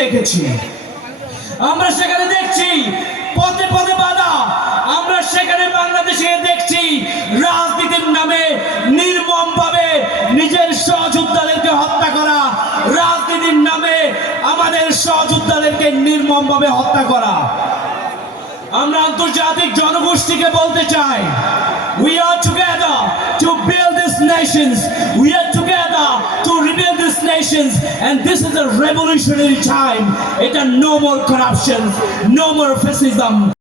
দেখেছি। আমরা সেখানে দেখছি পদে পদে বাধা। আমরা সেখানে বাংলাদেশে দেখছি রাজনীতির নামে নির্মমভাবে নিজের সহযোদ্ধাদেরকে হত্যা করা, রাজনীতির নামে আমাদের সহযোদ্ধাদেরকে নির্মমভাবে হত্যা করা। আমরা আন্তর্জাতিক জনগোষ্ঠীকে বলতে চাই, we are together to build these nations, we are together to rebuild these nations, and this is a revolutionary time. It is no more corruption, no more fascism.